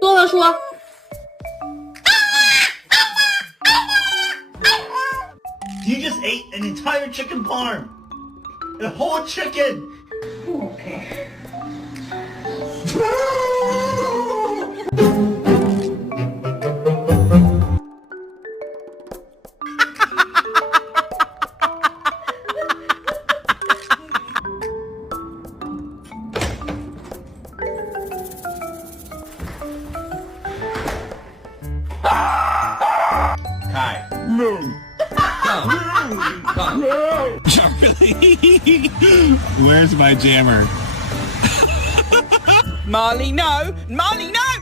多了说。You just ate an entire chicken parm. A whole chicken. Okay. Kai. Really? Where's my jammer? Marley, no! Marley, no!